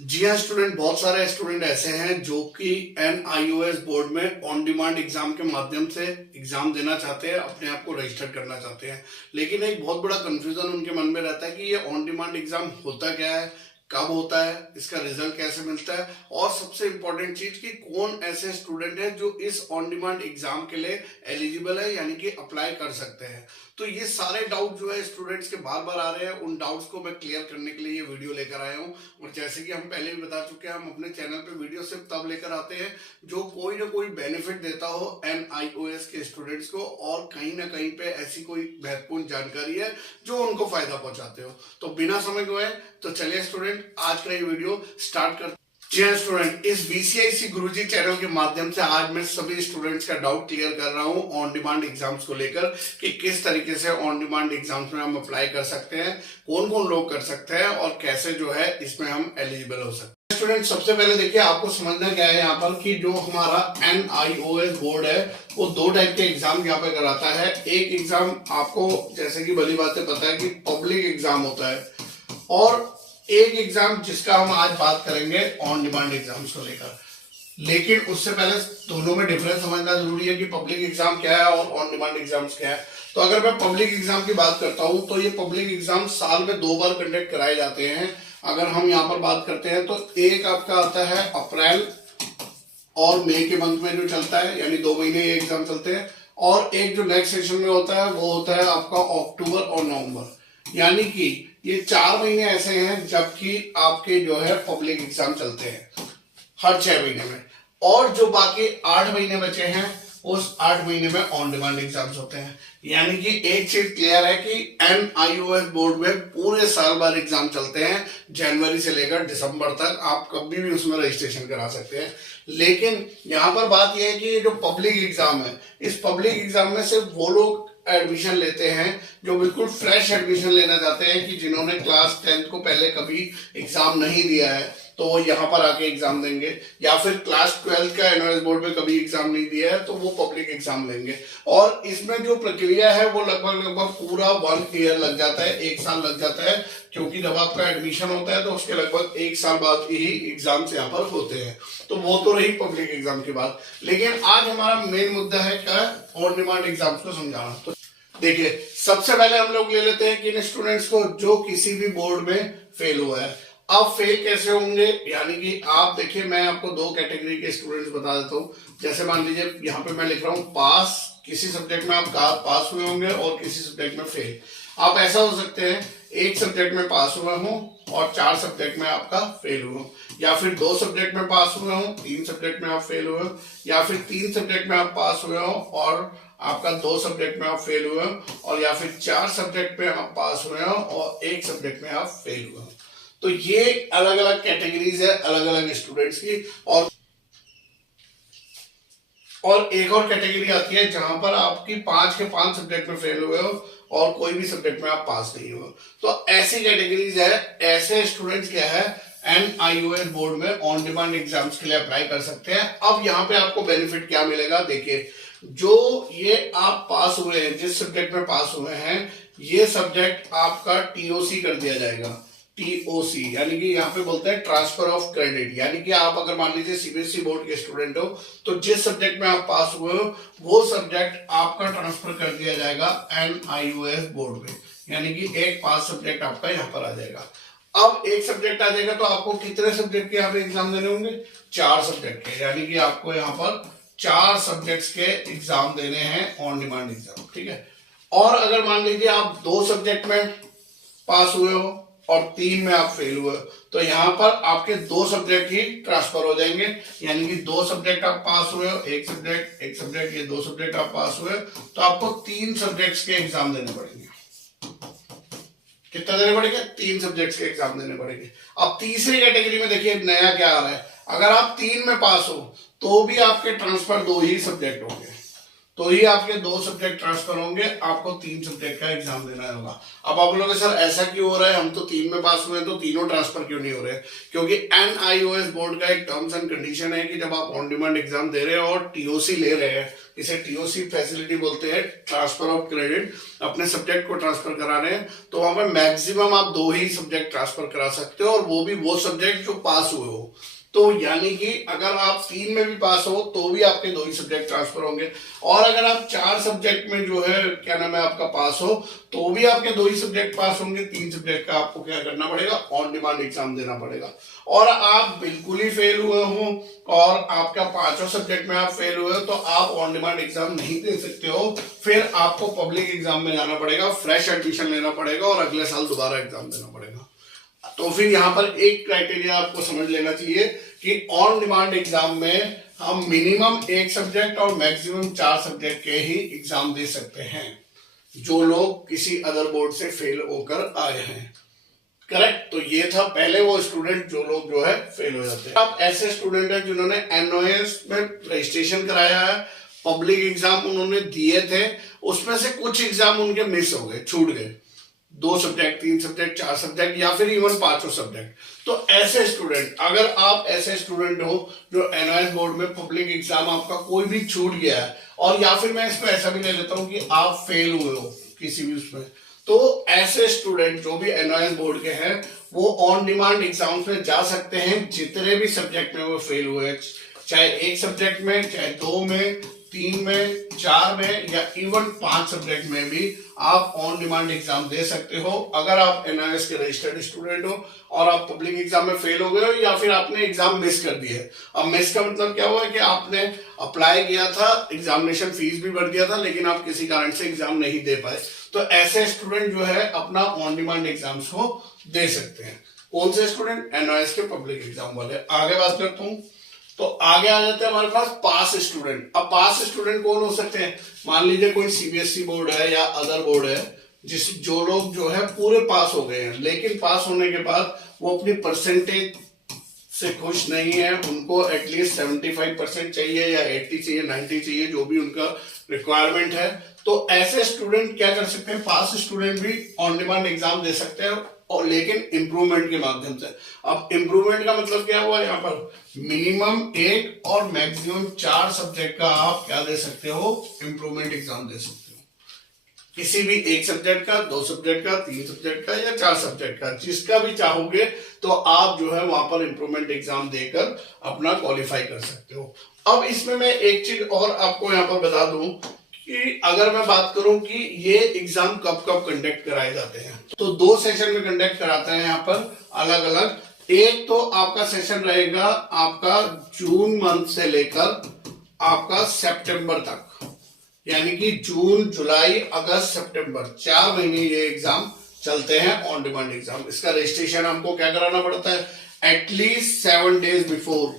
जी हाँ स्टूडेंट, बहुत सारे स्टूडेंट ऐसे हैं जो कि NIOS बोर्ड में ऑन डिमांड एग्जाम के माध्यम से एग्जाम देना चाहते हैं, अपने आप को रजिस्टर करना चाहते हैं। लेकिन एक बहुत बड़ा कंफ्यूजन उनके मन में रहता है कि ये ऑन डिमांड एग्जाम होता क्या है, कब होता है, इसका रिजल्ट कैसे मिलता है, और सबसे इम्पोर्टेंट चीज कि कौन ऐसे स्टूडेंट है जो इस ऑन डिमांड एग्जाम के लिए एलिजिबल है, यानी कि अप्लाई कर सकते हैं। तो ये सारे डाउट जो है स्टूडेंट्स के बार बार आ रहे हैं, उन डाउट्स को मैं क्लियर करने के लिए ये वीडियो लेकर आया हूँ। और जैसे कि हम पहले भी बता चुके हैं, हम अपने चैनल पे वीडियो सिर्फ तब लेकर आते हैं जो कोई ना कोई बेनिफिट देता हो NIOS के स्टूडेंट्स को, और कहीं ना कहीं पे ऐसी कोई महत्वपूर्ण जानकारी है जो उनको फायदा पहुंचाते हो। तो बिना समय गवाए तो चलिए स्टूडेंट, आज का ये वीडियो स्टार्ट करते। जी हाँ स्टूडेंट, इस BCIC गुरुजी चैनल के माध्यम से आज मैं सभी स्टूडेंट्स का डाउट क्लियर कर रहा हूँ ऑन डिमांड एग्जाम्स को लेकर कि किस तरीके से ऑन डिमांड एग्जाम्स में हम अप्लाई कर सकते हैं, कौन कौन लोग कर सकते हैं और कैसे जो है इसमें हम एलिजिबल हो सकते हैं। स्टूडेंट, सबसे पहले देखिए, आपको समझना क्या है यहाँ पर कि जो हमारा NIOS बोर्ड है वो दो टाइप के एग्जाम यहाँ पे कराता है। एक एग्जाम आपको जैसे कि भली बातें पता है कि पब्लिक एग्जाम होता है, और एक एग्जाम जिसका हम आज बात करेंगे ऑन डिमांड एग्जाम्स को लेकर। लेकिन उससे पहले दोनों में डिफरेंस समझना जरूरी है कि पब्लिक एग्जाम क्या है और ऑन डिमांड एग्जाम्स क्या है। तो अगर मैं पब्लिक एग्जाम की बात करता हूं तो ये पब्लिक एग्जाम साल में 2 बार कंडक्ट कराए जाते हैं। अगर हम यहाँ पर बात करते हैं तो एक आपका आता है अप्रैल और मई के मंथ में जो चलता है, यानी 2 महीने ये एग्जाम चलते हैं। और एक जो नेक्स्ट सेशन में होता है वो होता है आपका अक्टूबर और नवंबर, यानी कि ये 4 महीने ऐसे हैं जबकि आपके जो है पब्लिक एग्जाम चलते हैं हर 6 महीने में। और जो बाकी 8 महीने बचे हैं उस 8 महीने में ऑन डिमांड एग्जाम्स होते हैं। यानी कि एक चीज क्लियर है कि NIOS बोर्ड में पूरे साल भर एग्जाम चलते हैं, जनवरी से लेकर दिसंबर तक आप कभी भी उसमें रजिस्ट्रेशन करा सकते हैं। लेकिन यहाँ पर बात यह है कि जो पब्लिक एग्जाम है, इस पब्लिक एग्जाम में सिर्फ वो लोग एडमिशन लेते हैं जो बिल्कुल फ्रेश एडमिशन लेना चाहते हैं, कि जिन्होंने क्लास 10th को पहले कभी एग्जाम नहीं दिया है तो वो यहाँ पर आके एग्जाम देंगे, या फिर क्लास 12th का NIOS बोर्ड में कभी एग्जाम नहीं दिया है तो वो पब्लिक एग्जाम लेंगे। और इसमें जो प्रक्रिया है वो लगभग पूरा 1 ईयर लग जाता है, 1 साल लग जाता है, क्योंकि जब आपका एडमिशन होता है तो उसके लगभग 1 साल बाद ही एग्जाम्स यहाँ पर होते हैं। तो वो तो रही पब्लिक एग्जाम की बात। लेकिन आज हमारा मेन मुद्दा है क्या, ऑन डिमांड एग्जाम्स को समझाना। तो देखिए, सबसे पहले हम लोग ले लेते हैं कि इन स्टूडेंट्स को जो किसी भी बोर्ड में फेल हुआ है। अब फेल कैसे होंगे, यानी कि आप देखिए, मैं आपको 2 कैटेगरी के स्टूडेंट्स बता देता हूं। जैसे मान लीजिए यहाँ पे मैं लिख रहा हूं पास, किसी सब्जेक्ट में आप पास हुए होंगे और किसी सब्जेक्ट में फेल। आप ऐसा हो सकते हैं एक सब्जेक्ट में पास हुए हों और 4 सब्जेक्ट में आपका फेल हुआ, या फिर 2 सब्जेक्ट में पास हुए हों, 3 सब्जेक्ट में आप फेल हुए, या फिर 3 सब्जेक्ट में आप पास हुए हो और आपका 2 सब्जेक्ट में आप फेल हुए, और या फिर 4 सब्जेक्ट में आप पास हुए हो और 1 सब्जेक्ट में आप फेल हुए। तो ये अलग अलग कैटेगरीज है अलग अलग स्टूडेंट्स की। और एक और कैटेगरी आती है जहां पर आपकी 5 के 5 सब्जेक्ट में फेल हुए हो और कोई भी सब्जेक्ट में आप पास नहीं हुए। तो ऐसी कैटेगरीज है, ऐसे स्टूडेंट्स क्या है NIOS बोर्ड में ऑन डिमांड एग्जाम्स के लिए अप्लाई कर सकते हैं। अब यहाँ पे आपको बेनिफिट क्या मिलेगा, देखिए, जो ये आप पास हुए हैं, जिस सब्जेक्ट में पास हुए हैं, ये सब्जेक्ट आपका TOC कर दिया जाएगा। TOC यानी कि यहाँ पे बोलते हैं ट्रांसफर ऑफ क्रेडिट, यानी कि आप अगर मान लीजिए CBSE बोर्ड के स्टूडेंट हो तो जिस सब्जेक्ट में आप पास हुए हो वो सब्जेक्ट आपका ट्रांसफर कर दिया जाएगा NIOS बोर्ड में, यानी कि एक पास सब्जेक्ट आपका यहाँ पर आ जाएगा। अब एक सब्जेक्ट आ जाएगा तो आपको कितने सब्जेक्ट के यहाँ पे एग्जाम देने होंगे, 4 सब्जेक्ट के, यानी कि आपको यहाँ पर 4 सब्जेक्ट्स के एग्जाम देने हैं ऑन डिमांड एग्जाम, ठीक है। और अगर मान लीजिए आप 2 सब्जेक्ट में पास हुए हो और 3 में आप फेल हुए, तो यहाँ पर आपके 2 सब्जेक्ट ही ट्रांसफर हो जाएंगे, यानी कि 2 सब्जेक्ट आप पास हुए हो, एक सब्जेक्ट, ये 2 सब्जेक्ट आप पास हुए, तो आपको 3 सब्जेक्ट्स के एग्जाम देने पड़ेंगे। कितना देने पड़ेंगे, 3 सब्जेक्ट्स के एग्जाम देने पड़ेंगे। अब तीसरी कैटेगरी में देखिए नया क्या आ रहा है, अगर आप 3 में पास हो तो भी आपके ट्रांसफर 2 ही सब्जेक्ट होंगे, तो ही आपके 2 सब्जेक्ट ट्रांसफर होंगे, आपको 3 सब्जेक्ट का एग्जाम देना होगा। अब आप बोलोगे सर ऐसा क्यों हो रहा है, हम तो 3 में पास हुए तो तीनों ट्रांसफर क्यों नहीं हो रहे? क्योंकि NIOS बोर्ड का एक टर्म्स एंड कंडीशन है कि जब आप ऑन डिमांड एग्जाम दे रहे हो और TOC ले रहे हैं, इसे TOC फैसिलिटी बोलते हैं, ट्रांसफर ऑफ क्रेडिट, अपने सब्जेक्ट को ट्रांसफर करा रहे हैं, तो वहां पर मैक्सिमम आप 2 ही सब्जेक्ट ट्रांसफर करा सकते हो, और वो भी वो सब्जेक्ट जो पास हुए हो। तो यानी कि अगर आप 3 में भी पास हो तो भी आपके 2 ही सब्जेक्ट ट्रांसफर होंगे, और अगर आप 4 सब्जेक्ट में जो है क्या नाम है आपका पास हो तो भी आपके 2 ही सब्जेक्ट पास होंगे। 3 सब्जेक्ट का आपको क्या करना पड़ेगा, ऑन डिमांड एग्जाम देना पड़ेगा। और आप बिल्कुल ही फेल हुए हो और आपका 5 सब्जेक्ट में आप फेल हुए हो तो आप ऑन डिमांड एग्जाम नहीं दे सकते हो, फिर आपको पब्लिक एग्जाम में जाना पड़ेगा, फ्रेश एडमिशन लेना पड़ेगा और अगले साल दोबारा एग्जाम देना पड़ेगा। तो फिर यहाँ पर एक क्राइटेरिया आपको समझ लेना चाहिए कि ऑन डिमांड एग्जाम में हम मिनिमम 1 सब्जेक्ट और मैक्सिमम 4 सब्जेक्ट के ही एग्जाम दे सकते हैं, जो लोग किसी अदर बोर्ड से फेल होकर आए हैं। करेक्ट। तो ये था पहले वो स्टूडेंट जो लोग जो है फेल हो जाते हैं। आप ऐसे स्टूडेंट हैं जिन्होंने NOS में रजिस्ट्रेशन कराया है, पब्लिक एग्जाम उन्होंने दिए थे, उसमें से कुछ एग्जाम उनके मिस हो गए, छूट गए, 2 सब्जेक्ट, 3 सब्जेक्ट, 4 सब्जेक्ट या फिर इवन 5 सब्जेक्ट। तो ऐसे स्टूडेंट, अगर आप ऐसे स्टूडेंट हो जो NOS बोर्ड में पब्लिक एग्जाम आपका कोई भी छूट गया है, और या फिर मैं इसमें ऐसा भी ले लेता हूं कि आप फेल हुए हो किसी भी उसमें, तो ऐसे स्टूडेंट जो भी NOS बोर्ड के हैं वो ऑन डिमांड एग्जाम्स में जा सकते हैं, जितने भी सब्जेक्ट में वो फेल हुए, चाहे 1 सब्जेक्ट में, चाहे 2 में, 3 में, 4 में या इवन 5 सब्जेक्ट में भी आप ऑन डिमांड एग्जाम दे सकते हो, अगर आप NIOS के रजिस्टर्ड स्टूडेंट हो और आप पब्लिक एग्जाम में फेल हो गए हो या फिर आपने एग्जाम मिस कर दिया है। अब मिस का मतलब क्या हुआ कि आपने अप्लाई किया था, एग्जामिनेशन फीस भी भर दिया था, लेकिन आप किसी कारण से एग्जाम नहीं दे पाए, तो ऐसे स्टूडेंट जो है अपना ऑन डिमांड एग्जाम्स को दे सकते हैं। कौन से स्टूडेंट? NIOS के पब्लिक एग्जाम वाले। आगे बात करता हूं, तो आगे आ जाते हैं हमारे पास पास स्टूडेंट। अब पास स्टूडेंट कौन हो सकते हैं? मान लीजिए कोई CBSE बोर्ड है या अदर बोर्ड है, जो लोग जो है पूरे पास हो गए हैं, लेकिन पास होने के बाद वो अपनी परसेंटेज से खुश नहीं है, उनको एटलीस्ट 75% चाहिए या 80 चाहिए, 90 चाहिए, जो भी उनका रिक्वायरमेंट है। तो ऐसे स्टूडेंट क्या कर सकते हैं? पास स्टूडेंट भी ऑन डिमांड एग्जाम दे सकते हैं, और लेकिन इंप्रूवमेंट के माध्यम से। अब इंप्रूवमेंट का मतलब क्या हुआ यहाँ पर? मिनिमम 1 और मैक्सिमम 4 सब्जेक्ट का आप क्या दे सकते हो? इंप्रूवमेंट एग्जाम दे सकते हो। किसी भी 1 सब्जेक्ट का, 2 सब्जेक्ट का, 3 सब्जेक्ट का या 4 सब्जेक्ट का, जिसका भी चाहोगे तो आप जो है वहां पर इंप्रूवमेंट एग्जाम देकर अपना क्वालिफाई कर सकते हो। अब इसमें मैं एक चीज और आपको यहाँ पर बता दूं कि अगर मैं बात करूं कि ये एग्जाम कब कब कंडक्ट कराए जाते हैं, तो 2 सेशन में कंडक्ट कराते हैं यहाँ पर अलग अलग। एक तो आपका सेशन रहेगा आपका जून मंथ से लेकर आपका सितंबर तक, यानी कि जून, जुलाई, अगस्त, सितंबर, 4 महीने ये एग्जाम चलते हैं ऑन डिमांड एग्जाम। इसका रजिस्ट्रेशन हमको क्या कराना पड़ता है? एटलीस्ट 7 डेज बिफोर,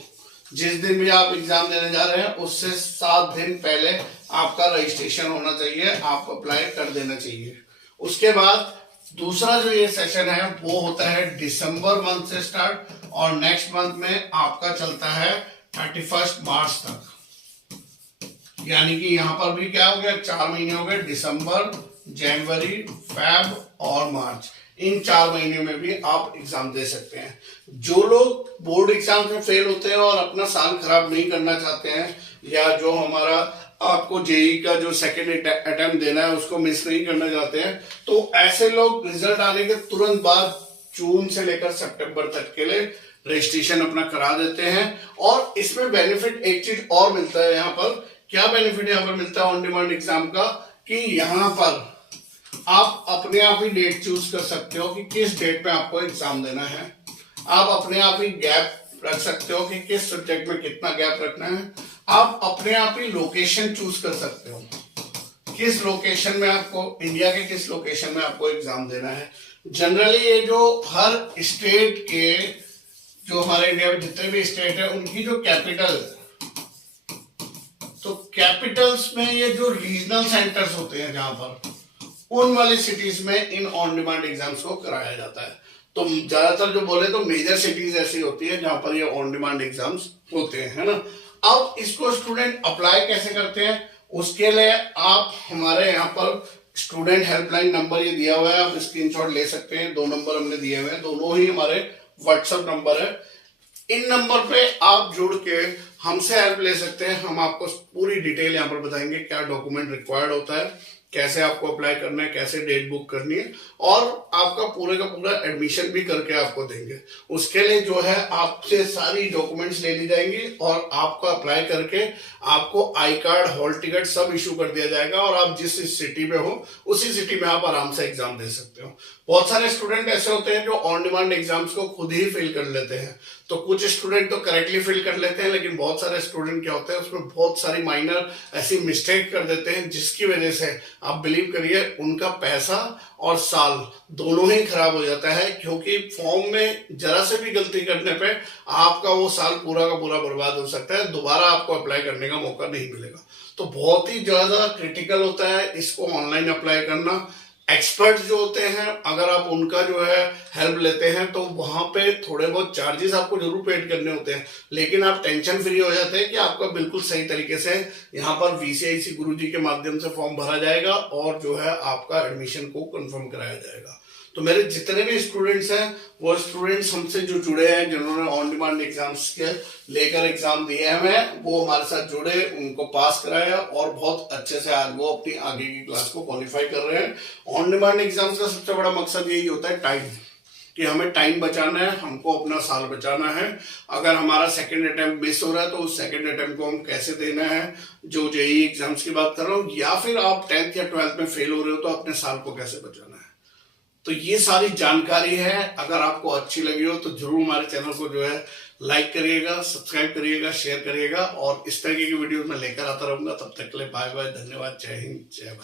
जिस दिन भी आप एग्जाम देने जा रहे हैं उससे 7 दिन पहले आपका रजिस्ट्रेशन होना चाहिए, आप अप्लाई कर देना चाहिए। उसके बाद दूसरा जो ये सेशन है वो होता है दिसंबर मंथ से स्टार्ट, और नेक्स्ट मंथ में आपका चलता है 31 मार्च तक। यानी कि यहां पर भी क्या हो गया? 4 महीने हो गए, दिसंबर, जनवरी, फेब और मार्च। इन 4 महीने में भी आप एग्जाम दे सकते हैं। जो लोग बोर्ड एग्जाम में फेल होते हैं और अपना साल खराब नहीं करना चाहते हैं, या जो हमारा आपको जेई का जो सेकेंड अटेम्प्ट देना है उसको मिस नहीं करना चाहते हैं, तो ऐसे लोग रिजल्ट आने के तुरंत बाद जून से लेकर सितंबर तक के लिए रजिस्ट्रेशन अपना करा देते हैं। और इसमें बेनिफिट एक चीज और मिलता है यहाँ पर। क्या बेनिफिट यहाँ पर मिलता है ऑन डिमांड एग्जाम का? कि यहाँ पर आप अपने आप ही डेट चूज कर सकते हो कि किस डेट पे आपको एग्जाम देना है। आप अपने आप ही गैप रख सकते हो कि किस सब्जेक्ट में कितना गैप रखना है। आप अपने आप ही लोकेशन चूज कर सकते हो, किस लोकेशन में आपको, इंडिया के किस लोकेशन में आपको एग्जाम देना है। जनरली ये जो हर स्टेट के, जो हमारे इंडिया में जितने भी स्टेट है उनकी जो कैपिटल, तो कैपिटल्स में ये जो रीजनल सेंटर्स होते हैं जहां पर, उन वाली सिटीज में इन ऑन डिमांड एग्जाम्स को कराया जाता है। तो ज्यादातर जो बोले तो मेजर सिटीज ऐसी होती है जहां पर ये ऑन डिमांड एग्जाम्स होते हैं, है ना। अब इसको स्टूडेंट अप्लाई कैसे करते हैं? उसके लिए आप हमारे यहाँ पर स्टूडेंट हेल्पलाइन नंबर ये दिया हुआ है, आप स्क्रीनशॉट ले सकते हैं। 2 नंबर हमने दिए हुए हैं, दोनों ही हमारे व्हाट्सएप नंबर है। इन नंबर पे आप जुड़ के हमसे हेल्प ले सकते हैं। हम आपको पूरी डिटेल यहाँ पर बताएंगे, क्या डॉक्यूमेंट रिक्वायर्ड होता है, कैसे आपको अप्लाई करना है, कैसे डेट बुक करनी है, और आपका पूरे का पूरा एडमिशन भी करके आपको देंगे। उसके लिए जो है आपसे सारी डॉक्यूमेंट्स ले ली जाएंगी और आपको अप्लाई करके आपको आई कार्ड, हॉल टिकट सब इशू कर दिया जाएगा और आप जिस सिटी में हो उसी सिटी में आप आराम से एग्जाम दे सकते हो। बहुत सारे स्टूडेंट ऐसे होते हैं जो ऑन डिमांड एग्जाम्स को खुद ही फिल कर लेते हैं, तो कुछ स्टूडेंट तो करेक्टली फिल कर लेते हैं, लेकिन बहुत सारे स्टूडेंट क्या होते हैं उसमें बहुत सारी माइनर ऐसी मिस्टेक कर देते हैं जिसकी वजह से आप बिलीव करिए उनका पैसा और साल दोनों ही खराब हो जाता है, क्योंकि फॉर्म में जरा से भी गलती करने पे आपका वो साल पूरा का पूरा बर्बाद हो सकता है, दोबारा आपको अप्लाई करने का मौका नहीं मिलेगा। तो बहुत ही ज्यादा क्रिटिकल होता है इसको ऑनलाइन अप्लाई करना। एक्सपर्ट जो होते हैं अगर आप उनका जो है हेल्प लेते हैं तो वहां पे थोड़े बहुत चार्जेस आपको जरूर पेड करने होते हैं, लेकिन आप टेंशन फ्री हो जाते हैं कि आपका बिल्कुल सही तरीके से यहाँ पर VCIC गुरुजी के माध्यम से फॉर्म भरा जाएगा और जो है आपका एडमिशन को कंफर्म कराया जाएगा। तो मेरे जितने भी स्टूडेंट्स हैं वो स्टूडेंट्स हमसे जो जुड़े हैं, जिन्होंने ऑन डिमांड एग्जाम्स के लेकर एग्जाम दिए हैं, वो हमारे साथ जुड़े, उनको पास कराया और बहुत अच्छे से आज वो अपनी आगे की क्लास को क्वालिफाई कर रहे हैं। ऑन डिमांड एग्जाम्स का सबसे बड़ा मकसद यही होता है टाइम, कि हमें टाइम बचाना है, हमको अपना साल बचाना है। अगर हमारा सेकंड अटेम्प्ट मिस हो रहा है तो उस सेकंड अटेम्प्ट को हम कैसे देना है, जो JEE एग्जाम्स की बात कर रहा हूँ, या फिर आप 10th या 12th में फेल हो रहे हो तो अपने साल को कैसे बचाना है। तो ये सारी जानकारी है, अगर आपको अच्छी लगी हो तो जरूर हमारे चैनल को जो है लाइक करिएगा, सब्सक्राइब करिएगा, शेयर करिएगा, और इस तरीके की वीडियो मैं लेकर आता रहूंगा। तब तक के लिए बाय बाय, धन्यवाद, जय हिंद, जय भारत।